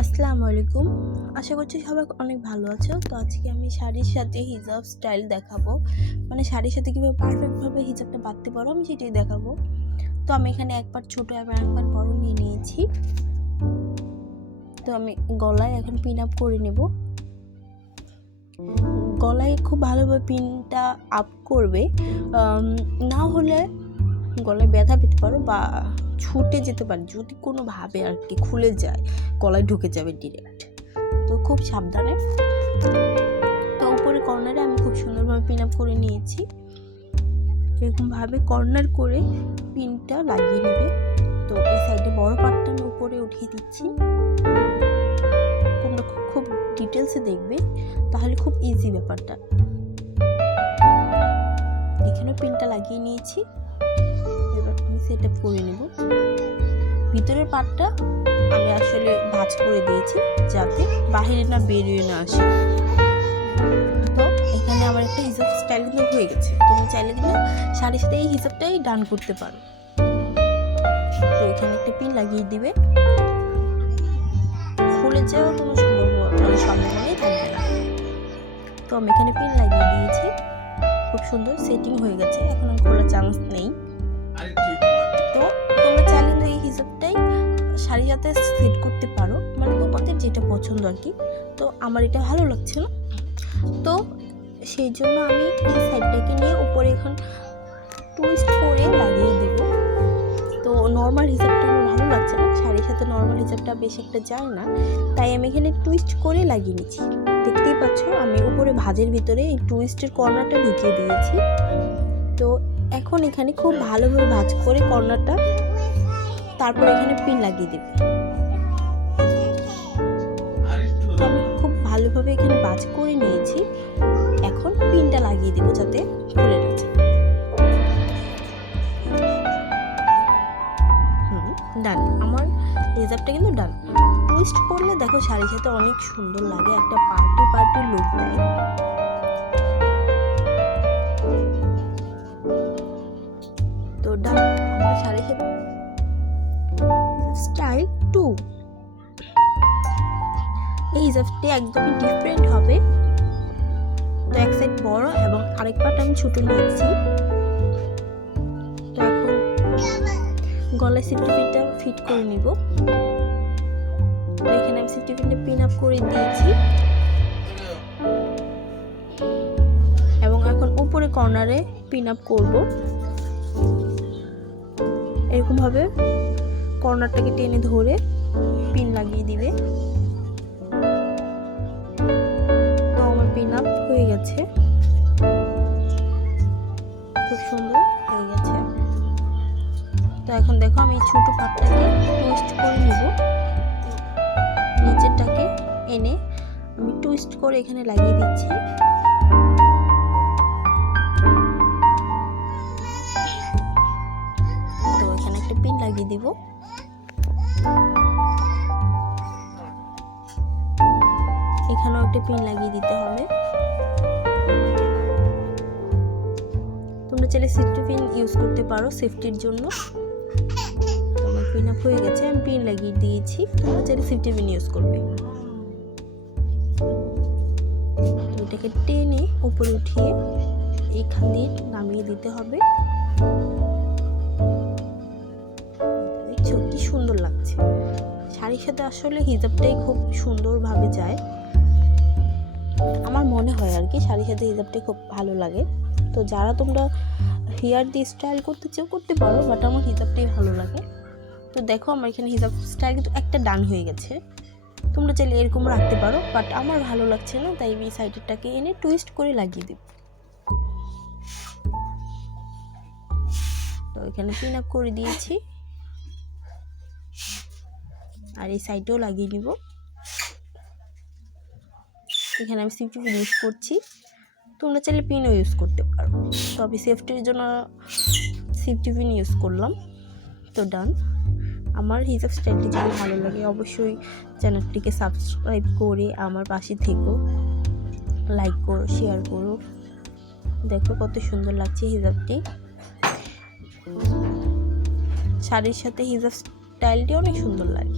আসসালামু আলাইকুম। আশা করছি সবাই অনেক ভালো আছো। তো আজকে আমি শাড়ির সাথে হিজাব স্টাইল দেখাবো। মানে শাড়ির সাথে কীভাবে পারফেক্টভাবে হিজাবটা বাঁধতে পারো আমি সেটাই দেখাবো। তো আমি এখানে এক পাট ছোটো এবং এক পাট বড় নিয়ে নিয়েছি। তো আমি গলায় এখন পিন আপ করে নেব। গলায় খুব ভালোভাবে পিনটা আপ করবে, না হলে গলায় ব্যথা পেতে পারো বা ছুটে যেতে পারে যদি কোনোভাবে আর কি খুলে যায়, গলায় ঢুকে যাবে ডিরেক্ট। তো খুব সাবধানে। তো উপরে কর্নারে আমি খুব সুন্দরভাবে পিন আপ করে নিয়েছি। এরকমভাবে কর্নার করে পিনটা লাগিয়ে নেবে। তো এই সাইডে বড় পাটটা আমি উপরে উঠিয়ে দিচ্ছি। তোমরা খুব ডিটেলসে দেখবে, তাহলে খুব ইজি ব্যাপারটা। এখানে পিনটা লাগিয়ে নিয়েছি। এবার আমি সেট আপ করে নেব। ভিতরের পাটটা আমি আসলে ভাঁজ করে দিয়েছি যাতে বাহিরে না বেরিয়ে না আসে। তো এখানে আমার একটা হিজাব স্টাইল কিন্তু হয়ে গেছে। তুমি চাইলে কিন্তু শাড়ির সাথে এই হিজাবটাই ডান করতে পারো। তো এখানে একটা পিন লাগিয়ে দিবে, খুলে যাওয়ার কোনো সম্ভাবনাই থাকবে না। তো আমি এখানে পিন লাগিয়ে দিয়েছি, খুব সুন্দর সেটিং হয়ে গেছে, এখন আর খোলার চান্স নেই। তো তোমরা চাইলে কিন্তু এই হিসাবটাই শাড়ির সাথে সেট করতে পারো, মানে তোমাদের যেটা পছন্দ আর কি। তো আমার এটা ভালো লাগছে না, তো সেই জন্য আমি এই সাইডটাকে নিয়ে উপরে এখন টুইস্ট করে লাগিয়ে দেব। তো নর্মাল হিসাবটা আমার ভালো লাগছে না, শাড়ির সাথে নর্মাল হিসাবটা বেশ একটা যায় না, তাই আমি এখানে টুইস্ট করে লাগিয়ে নিচ্ছি। দেখতেই পাচ্ছ আমি উপরে ভাঁজের ভিতরে এই টুইস্টের কর্নারটা ঢুকিয়ে দিয়েছি। তো এখন এখানে খুব ভালোভাবে ভাঁজ করে কর্নারটা, তারপর এখানে পিন লাগিয়ে দেবে। আমি খুব ভালোভাবে এখানে ভাঁজ করে নিয়েছি, এখন পিনটা লাগিয়ে দেবো যাতে খুলে না যায়। ডান, আমার হিজাবটা কিন্তু ডান। টুইস্ট করলে দেখো শাড়ির সাথে অনেক সুন্দর লাগে, একটা পার্টি লুক দেয়। তো ডান, আমার শাড়ির সাথে স্টাইল 2। এই হিজাবটি একদমই ডিফারেন্ট হবে। তো এক সাইড বড় এবং আরেক পাট আমি ছোট নিয়েছি। তো এখন গলায় সেফটি পিনটা ফিট করে নিব। তো এখানে আমি সেফটি পিনটা পিন আপ করে দিয়েছি এবং এখন উপরে কর্নারে পিন আপ করব। এরকম ভাবে কর্নারটাকে টেনে ধরে পিন লাগিয়ে দিবে। তো আমার পিন আপ হয়ে গেছে, খুব সুন্দর হয়ে গেছে। তো এখন দেখো আমি ছোট পাটটাকে টুইস্ট করে নিব, নিচেরটাকে এনে আমি টুইস্ট করে এখানে লাগিয়ে দিচ্ছি। তো এখানে একটা পিন লাগিয়ে দিব। এখানেও একটা পিন লাগিয়ে দিতে হবে। তোমরা চাইলে সেফটি পিন ইউজ করতে পারো সেফটির জন্য। আমার পিন আপ হয়ে গেছে, আমি পিন লাগিয়ে দিয়েছি, তোমরা চাইলে সেফটি পিন ইউজ করবে। এটাকে টেনে উপরে উঠিয়ে এইখান দিয়ে নামিয়ে দিতে হবে। দেখছো কি সুন্দর লাগছে। শাড়ির সাথে আসলে হিজাবটাই খুব সুন্দরভাবে যায়, আমার মনে হয় আর কি। শাড়ির সাথে হিজাবটাই খুব ভালো লাগে। তো যারা তোমরা হেয়ার দিয়ে স্টাইল করতে চাও করতে পারো, বাট আমার হিজাবটাই ভালো লাগে। তো দেখো আমার এখানে হিজাব স্টাইল কিন্তু একটা ডান হয়ে গেছে। তোমরা চাইলে এরকম রাখতে পারো, বাট আমার ভালো লাগছে না, তাই আমি সাইডেরটাকে এনে টুইস্ট করে লাগিয়ে দেব। তো এখানে পিন আপ করে দিয়েছি আর এই সাইডেও লাগিয়ে নিব। এখানে আমি সেফটি পিন ইউজ করছি, তোমরা চাইলে পিনও ইউজ করতে পারো, তবে সেফটির জন্য সেফটি পিন ইউজ করলাম। তো ডান, আমার হিজাব স্টাইলটি যদি ভালো লাগে অবশ্যই চ্যানেলটিকে সাবস্ক্রাইব করে আমার পাশে থেকো, লাইক করো, শেয়ার করো। দেখো কত সুন্দর লাগছে হিজাবটি। শাড়ির সাথে হিজাব স্টাইলটি অনেক সুন্দর লাগে।